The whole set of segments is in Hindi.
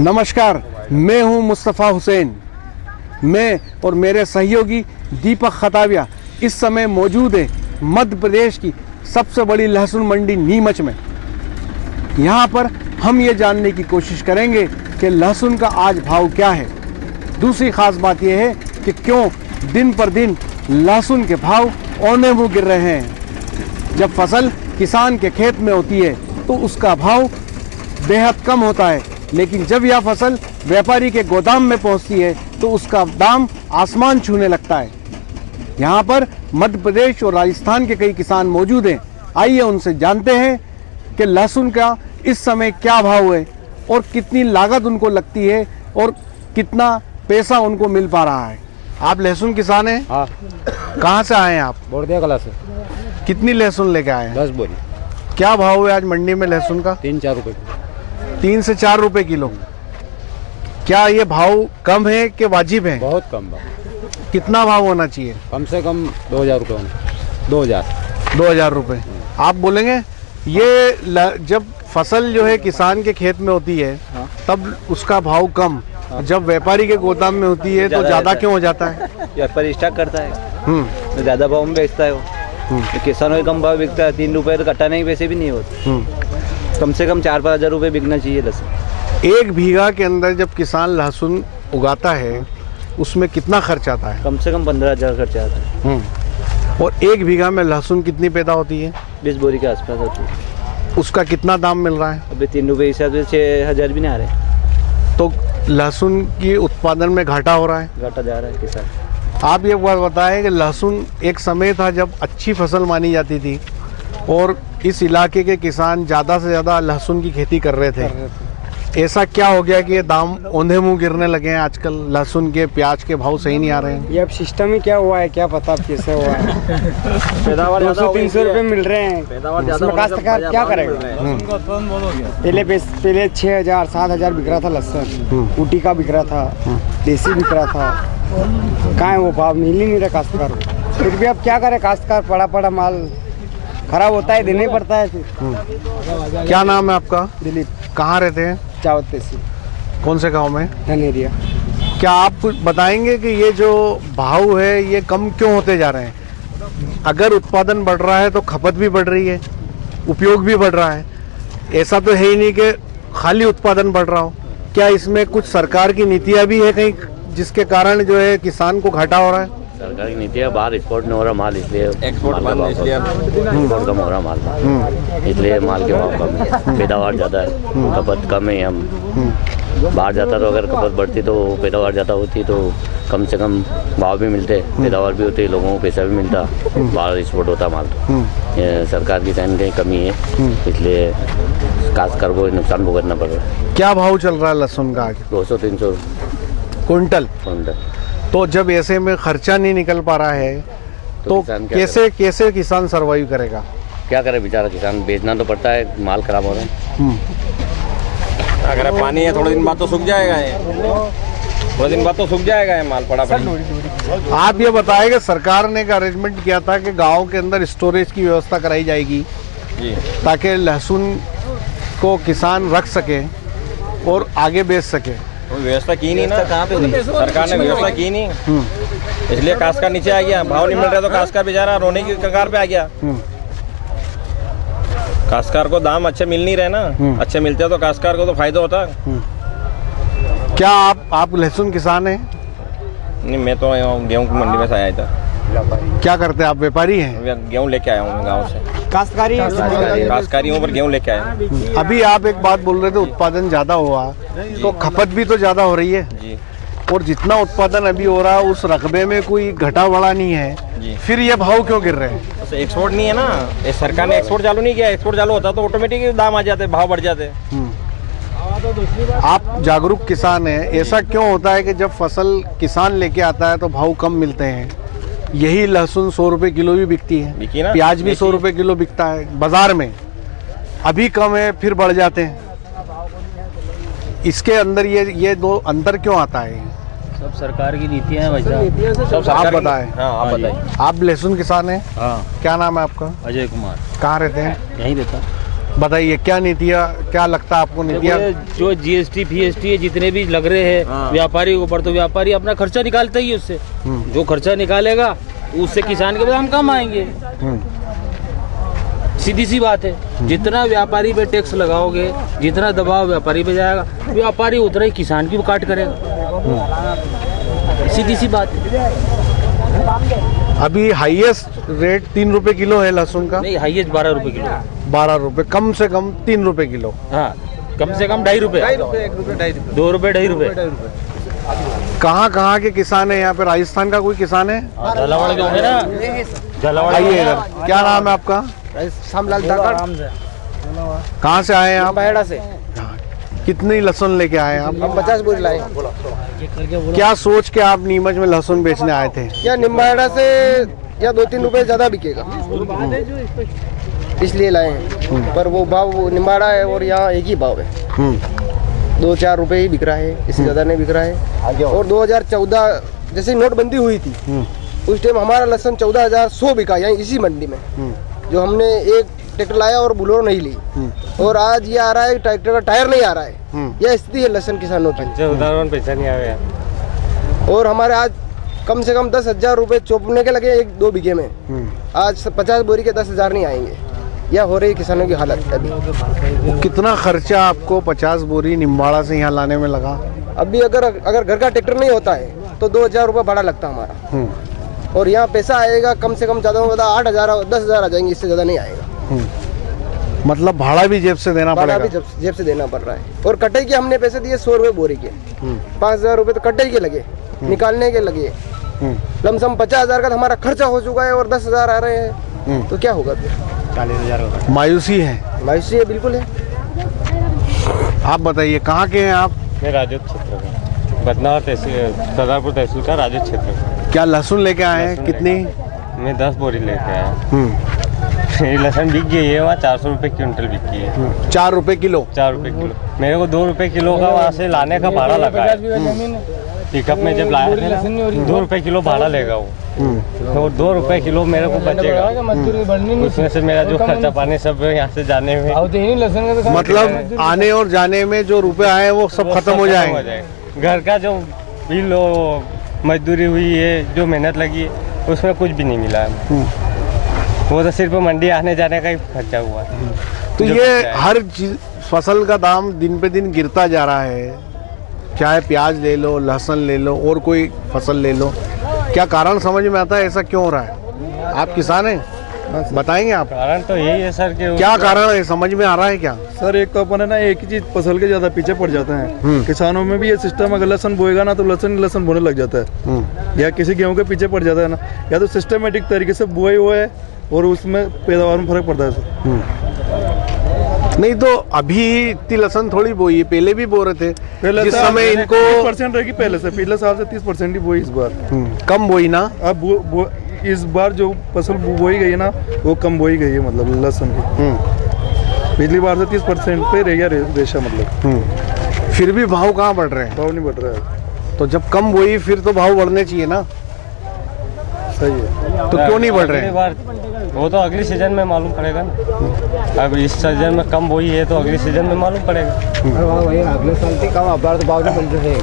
नमस्कार, मैं हूं मुस्तफ़ा हुसैन। मैं और मेरे सहयोगी दीपक खताविया इस समय मौजूद है मध्य प्रदेश की सबसे बड़ी लहसुन मंडी नीमच में। यहां पर हम ये जानने की कोशिश करेंगे कि लहसुन का आज भाव क्या है। दूसरी खास बात यह है कि क्यों दिन पर दिन लहसुन के भाव औने मुँह गिर रहे हैं। जब फसल किसान के खेत में होती है तो उसका भाव बेहद कम होता है, लेकिन जब यह फसल व्यापारी के गोदाम में पहुंचती है तो उसका दाम आसमान छूने लगता है। यहाँ पर मध्य प्रदेश और राजस्थान के कई किसान मौजूद हैं। आइए उनसे जानते हैं कि लहसुन का इस समय क्या भाव है और कितनी लागत उनको लगती है और कितना पैसा उनको मिल पा रहा है। आप लहसुन किसान हैं? हाँ। कहाँ से आए हैं आप? बोर्डिया कला से। कितनी लहसुन लेके आए हैं? 10 बोरी। क्या भाव है आज मंडी में लहसुन का? 3-4 रुपए। 3 से 4 रुपए किलो। क्या ये भाव कम है कि वाजिब है? बहुत कम भाव। कितना भाव होना चाहिए? कम से कम 2000 रुपये होना। 2000 रुपये। आप बोलेंगे ये जब फसल जो है किसान के खेत में होती है तब उसका भाव कम, जब व्यापारी के गोदाम में होती है तो ज़्यादा क्यों हो जाता है? व्यापारी स्टॉक करता है तो ज़्यादा भाव में बेचता है वो। तो किसानों को कम भाव बिकता है। 3 रुपये तो कट्टा नहीं, वैसे भी नहीं होते। कम से कम 4-5 हज़ार रुपये बिकना चाहिए लहसुन। 1 बीघा के अंदर जब किसान लहसुन उगाता है उसमें कितना खर्च आता है? कम से कम 15,000 खर्चा आता है। और 1 बीघा में लहसुन कितनी पैदा होती है? 20 बोरी के आसपास होती है। उसका कितना दाम मिल रहा है? अभी 3 रुपये हिसाब से 6,000 भी नहीं आ रहे। तो लहसुन की उत्पादन में घाटा हो रहा है? घाटा जा रहा है किसान। आप ये बात बताएं कि लहसुन एक समय था जब अच्छी फसल मानी जाती थी और इस इलाके के किसान ज़्यादा से ज़्यादा लहसुन की खेती कर रहे थे। ऐसा क्या हो गया कि ये दाम औंधे मुँह गिरने लगे हैं? आजकल लहसुन के, प्याज के भाव सही नहीं आ रहे हैं। ये अब सिस्टम ही क्या हुआ है, क्या पता अब कैसे हुआ है। पैदावार 200-300 रुपये मिल रहे हैं, इसमें काश्तकार क्या करेगा? पहले 6,000-7,000 बिक रहा था लहसुन, ऊटी का बिक रहा था, देसी बिक रहा था। कहाँ है वो भाव? मिल ही नहीं रहा काश्तकार को। फिर भी अब क्या करे, काश्तकार पड़ा माल खराब होता है, देना ही पड़ता है फिर। क्या नाम है आपका? दिलीप। कहाँ रहते हैं? चावत तहसील। कौन से गांव में? धनेरिया। क्या आप कुछ बताएंगे कि ये जो भाव है ये कम क्यों होते जा रहे हैं? अगर उत्पादन बढ़ रहा है तो खपत भी बढ़ रही है, उपयोग भी बढ़ रहा है। ऐसा तो है ही नहीं कि खाली उत्पादन बढ़ रहा हो। क्या इसमें कुछ सरकार की नीतियाँ भी है कहीं जिसके कारण जो है किसान को घाटा हो रहा है? सरकार की नीति है, बाहर एक्सपोर्ट नहीं हो रहा माल, इसलिए एक्सपोर्ट बंद है, इसलिए एक्सपोर्ट कम हो रहा माल, इसलिए माल के भाव कम है। पैदावार ज़्यादा है, खपत कम है। हम बाहर जाता तो अगर खपत बढ़ती तो पैदावार ज़्यादा होती तो कम से कम भाव भी मिलते, पैदावार भी होती, लोगों को पैसा भी मिलता, बाहर एक्सपोर्ट होता माल। तो ये सरकार की कहीं कहीं कमी है, इसलिए खासकर को नुकसान भुगतना पड़ रहा है। क्या भाव चल रहा है लहसुन का आज? 200-300 क्विंटल। तो जब ऐसे में खर्चा नहीं निकल पा रहा है तो कैसे किसान सरवाइव करेगा? क्या करे बेचारा किसान? बेचना तो पड़ता है, माल खराब हो रहा है। अगर पानी है थोड़े दिन बाद तो सूख जाएगा ये, थोड़े दिन बाद तो सूख जाएगा ये माल पड़ा। आप ये बताएं कि सरकार ने एक अरेंजमेंट किया था कि गांव के अंदर स्टोरेज की व्यवस्था कराई जाएगी जी, ताकि लहसुन को किसान रख सके और आगे बेच सके। व्यवस्था की नहीं ना, कहाँ पे सरकार ने व्यवस्था की नहीं, इसलिए काश्तकार नीचे आ गया। भाव नहीं मिल रहा तो काश्तकार बेचारा रोने की कगार पे आ गया। काश्तकार को दाम अच्छे मिल नहीं रहे ना, अच्छे मिलते तो काश्तकार को तो फायदा होता। क्या आप लहसुन किसान हैं? नहीं, मैं तो गेहूं की मंडी में से आया था। क्या करते हैं आप? व्यापारी हैं? गेहूं लेके आया हूँ गाँव से। काश्तकारी हूँ पर गेहूं लेके आया। अभी आप एक बात बोल रहे थे, उत्पादन ज्यादा हुआ तो खपत भी तो ज्यादा हो रही है जी, और जितना उत्पादन अभी हो रहा है उस रकबे में कोई घटा बढ़ा नहीं है जी। फिर ये भाव क्यों गिर रहे हैं? तो एक्सपोर्ट नहीं है ना, ये सरकार ने एक्सपोर्ट चालू नहीं किया। एक्सपोर्ट चालू होता तो ऑटोमेटिक दाम आ जाते, भाव बढ़ जाते। आप जागरूक किसान हैं, ऐसा क्यों होता है कि जब फसल किसान लेके आता है तो भाव कम मिलते हैं? यही लहसुन 100 रुपए किलो भी बिकती है, प्याज भी 100 रुपए किलो बिकता है बाजार में, अभी कम है फिर बढ़ जाते हैं। इसके अंदर ये दो अंतर क्यों आता है? सब सरकार की नीतियाँ हैं भाई साहब। आप बताएं। हाँ, आप बताइए। आप लहसुन किसान हैं? हाँ। क्या नाम है आपका? अजय कुमार। कहाँ रहते हैं? यहीं रहता। बताइए क्या नीतियाँ, क्या लगता है आपको नीतियाँ? जो जीएसटी फीएसटी है जितने भी लग रहे हैं व्यापारी के ऊपर, तो व्यापारी अपना खर्चा निकालता ही है उससे। जो खर्चा निकालेगा उससे किसान के दाम कम आएंगे। सीधी सी बात है। जितना व्यापारी पे टैक्स लगाओगे, जितना दबाव व्यापारी पे जाएगा, व्यापारी उतना ही किसान की काट करेगा। सीधी सी बात है। अभी हाईएस्ट रेट 3 रुपए किलो है लहसुन का? नहीं, हाईएस्ट 12 रुपए किलो। 12 रुपए, कम से कम 3 रुपए किलो। हाँ, कम से कम 2.5 रुपए, 2 रुपए 2.5 रुपए। कहाँ के किसान है यहाँ पे? राजस्थान का कोई किसान है? झालावाड़ के होंगे ना, झालावाड़। आइए इधर। क्या नाम है आपका? श्यामलाल धाकड़। कहाँ से आए हैं आप? बायड़ा से। कितनी लहसुन लेके आए हैं आप? हम 50 बोरी लाए। क्या सोच के आप नीमच में लहसुन बेचने आए थे? या निम्बाड़ा से या 2-3 रुपए ज्यादा बिकेगा इसलिए लाए हैं। पर वो भाव निम्बाड़ा है और यहाँ एक ही भाव है। 2-4 रुपए ही बिक रहा है, इससे ज्यादा नहीं बिक रहा है। और 2014 जैसे नोटबंदी हुई थी उस टाइम हमारा लहसुन 14,100 बिका यहाँ इसी मंडी में। जो हमने एक ट्रैक्टर लाया और बुलोरो नहीं ली। और आज ये आ रहा है ट्रैक्टर का टायर नहीं आ रहा है। यह स्थिति है लहसुन किसानों की। उदाहरण पैसा नहीं आया। और हमारे आज कम से कम 10,000 रुपए चौपने के लगे 1-2 बीघे में। आज 50 बोरी के 10,000 नहीं आएंगे। यह हो रही किसानों की हालत अभी। कितना खर्चा आपको 50 बोरी निम्बाड़ा से यहाँ लाने में लगा? अभी अगर घर का ट्रैक्टर नहीं होता है तो 2,000 रुपये भाड़ा लगता हमारा। और यहाँ पैसा आएगा कम से कम ज़्यादा 8,000 10,000 आ जाएंगे, इससे ज़्यादा नहीं आएगा। मतलब भाड़ा भी जेब से देना भाड़ा पड़ेगा? भी जेब से देना पड़ रहा है। और कटाई के हमने पैसे दिए 100 रुपये बोरी के। 5,000 रुपये तो कटाई के लगे, निकालने के लगे। लमसम 50,000 का हमारा खर्चा हो चुका है और 10,000 आ रहे हैं तो क्या होगा फिर? 40,000 होगा। मायूसी है। मायूसी है, बिल्कुल है। आप बताइए कहाँ के हैं आप? मैं राजौर क्षेत्र का, बदनावर तहसील, सरदारपुर तहसील का राजौर क्षेत्र का। क्या लहसुन लेके आए हैं? कितनी? मैं 10 बोरी लेके आया। ये लहसुन बिक गई है वहाँ 400 रुपये क्विंटल बिक गई है। 4 रुपए किलो? 4 रुपये किलो। मेरे को 2 रुपये किलो का वहाँ से लाने का भाड़ा लगा है। पिकअप में जब लाया था 2 रुपये किलो भाड़ा लेगा वो। और 2 रुपये किलो मेरे को बचेगा। उसमें से मेरा जो खर्चा पानी सब यहाँ से जाने में, मतलब आने और जाने में जो रुपए आए वो सब खत्म हो जाएंगे। घर का जो बिल मजदूरी हुई है, जो मेहनत लगी है, उसमें कुछ भी नहीं मिला है। वो तो सिर्फ मंडी आने जाने का ही खर्चा हुआ है। तो ये हर चीज फसल का दाम दिन पे दिन गिरता जा रहा है, चाहे प्याज ले लो, लहसुन ले लो और कोई फसल ले लो। क्या कारण समझ में आता है ऐसा क्यों हो रहा है? आप किसान हैं, बताएंगे आप? कारण तो यही है सर कि क्या कारण है, समझ में आ रहा है क्या? सर एक तो अपन है ना एक ही चीज फसल के ज्यादा पीछे पड़ जाते हैं। किसानों में भी ये सिस्टम, अगर लहसुन बोएगा ना तो लहसुन बोने लग जाता है, या किसी गेहूं के पीछे पड़ जाता है ना, या तो सिस्टमेटिक तरीके से बुआई हुआ है और उसमें पैदावार में फर्क पड़ता है सर। नहीं तो अभी इतनी लहसुन थोड़ी बोई है, पहले भी बो रहे थे। पहले जिस समय इनको 30% रहेगी पहले से, पिछले साल से 30% ही बोई इस बार। कम बोई ना? अब इस बार जो फसल बोई गई है ना वो कम बोई गई है, मतलब लहसुन की। पिछली बार से 30% पे रह गया रेशा, मतलब। फिर भी भाव कहाँ बढ़ रहे हैं? भाव नहीं बढ़ रहा है। तो जब कम बोई फिर तो भाव बढ़ने चाहिए ना? सही है। तो क्यों नहीं बढ़ रहे हैं? वो तो अगली सीजन में मालूम पड़ेगा ना। अब इस सीजन में कम बोई है तो अगली सीजन में मालूम पड़ेगा। अगले साल की कम अब तो भाव नहीं मिल रहे।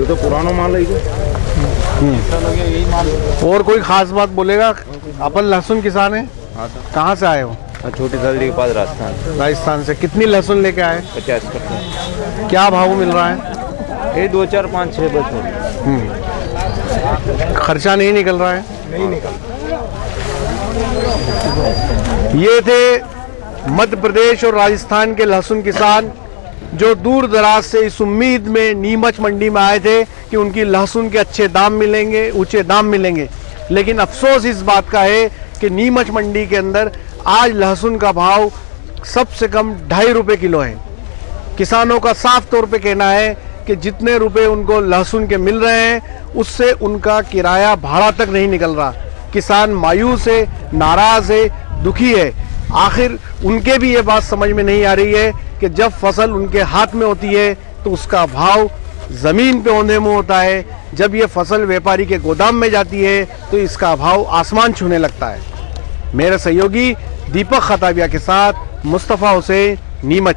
ये तो पुराना माल है। और कोई खास बात बोलेगा? अपन लहसुन किसान है, कहाँ से आए हो? छोटी दल्ली के पास राजस्थान। राजस्थान से। कितनी लहसुन लेके आए? 50%। क्या भाव मिल रहा है? ये 2, 4, 5, 6 बस। खर्चा नहीं निकल रहा है? नहीं निकल। ये थे मध्य प्रदेश और राजस्थान के लहसुन किसान जो दूर दराज से इस उम्मीद में नीमच मंडी में आए थे कि उनकी लहसुन के अच्छे दाम मिलेंगे, ऊंचे दाम मिलेंगे। लेकिन अफसोस इस बात का है कि नीमच मंडी के अंदर आज लहसुन का भाव सबसे कम 2.5 रुपये किलो है। किसानों का साफ तौर पे कहना है कि जितने रुपए उनको लहसुन के मिल रहे हैं उससे उनका किराया भाड़ा तक नहीं निकल रहा। किसान मायूस है, नाराज है, दुखी है। आखिर उनके भी ये बात समझ में नहीं आ रही है कि जब फसल उनके हाथ में होती है तो उसका भाव ज़मीन पे औंधे मुँह होता है, जब ये फसल व्यापारी के गोदाम में जाती है तो इसका भाव आसमान छूने लगता है। मेरे सहयोगी दीपक खताबिया के साथ मुस्तफ़ा हुसैन, नीमच।